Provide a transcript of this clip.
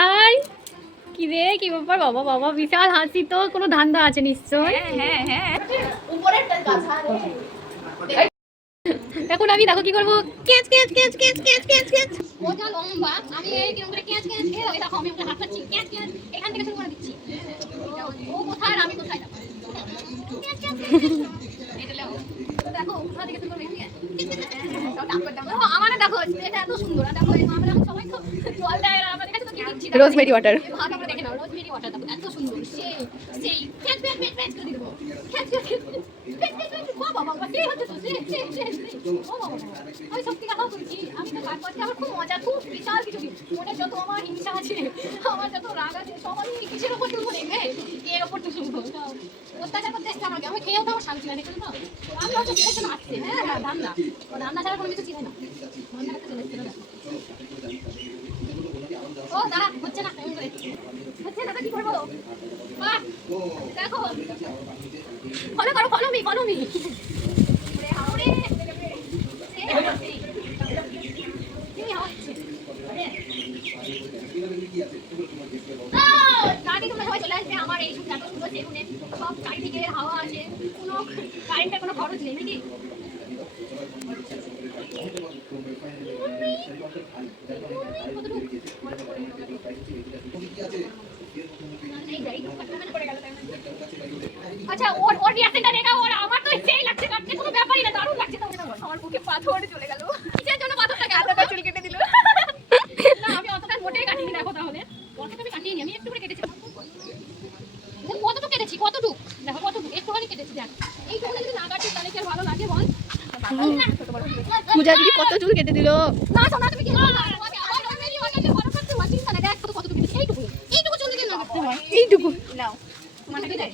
I কি রে, কি ব্যাপার? বাবা বাবা, বিশাল হাসি তো, কোনো ধান্দা আছে নিশ্চয়। এখন আমি দেখো কি করবো, catch catch catch catch catch catch catch. ওটা লম্বা, আমি কিরকম করে ক্যাচ ক্যাচ খেয়ে ওই দেখো আমি ওকে হাত পাচ্ছি, ক্যাচ ক্যাচ এখান থেকে শুরু করে দিচ্ছি। ও কোথায় আর আমি কোথায়, দেখো ক্যাচ ক্যাচ এটা লাও, দেখো কোথা থেকে শুরু করে দিচ্ছি। আমার দেখো এটা এত সুন্দর, দেখো আমরা সবাই তো জল দেয় আর আমাদের কাছে তো কি দিচ্ছি, রোজমেরি ওয়াটার। ভাগ আমরা দেখে নাও, রোজমেরি ওয়াটার দেখো এত সুন্দর, সেই সেই ক্যাচ ক্যাচ ক্যাচ করে দিব, ক্যাচ ক্যাচ বাবা বাবা সেই হচ্ছে তো, সেই সেই সেই ও বাবা, আমি সত্যি কথা বলছি, আমি তো কাজ করছি, আমার খুব মজা, খুব বিশাল কিছু মনে যত আমার হিংসা আছে, আমার যত রাগ আছে, সব আমি কিসের ওপর তুলবো রেখে এর ওপর তুলবো, অত্যাচার করতে এসছে আমাকে, আমি খেয়েও তো আমার শান্তি লাগে, দেখেছো তো আমি হচ্ছে ছেলের জন্য আসছে। হ্যাঁ হ্যাঁ, ধান্দা ধান্দা ছাড়া কোনো কিছু চিনে না, ধান্দা করতে চলে এসছে। ও দাঁড়া, হচ্ছে না এমন করে, হচ্ছে না তো কি করবো, বাহ দেখো, ফলো করো, ফলো মি ফলো মি। আমার এই সব চারিদিকে হাওয়া আছে, কোনো কারেন্টের কোনো খরচ নেই নাকি। আচ্ছা ওর ওর রিঅ্যাকশনটা দেখা, ওর আমার তো সেই লাগছে, কাটতে কোনো ব্যাপারই না, দারুণ লাগছে তো। আমার মুখে পাথর চলে গেল, কিসের জন্য পাথরটাকে এতটা চুল কেটে দিল? না আমি অতটা মোটেই কাটিনি, দেখো তাহলে অতটা আমি কাটিনি, আমি একটু করে কেটেছি। কতটুকু কেটেছি, কতটুকু দেখো, কতটুকু একটুখানি কেটেছি, দেখ এইটুকুটা যদি না কাটি তাহলে কি আর ভালো লাগে বল? পূজা দিদি কত চুল কেটে দিল। না শোনা, তুমি কি এইটুকু চুল কেটে না, এইটুকু নাও তোমাকে দেয়।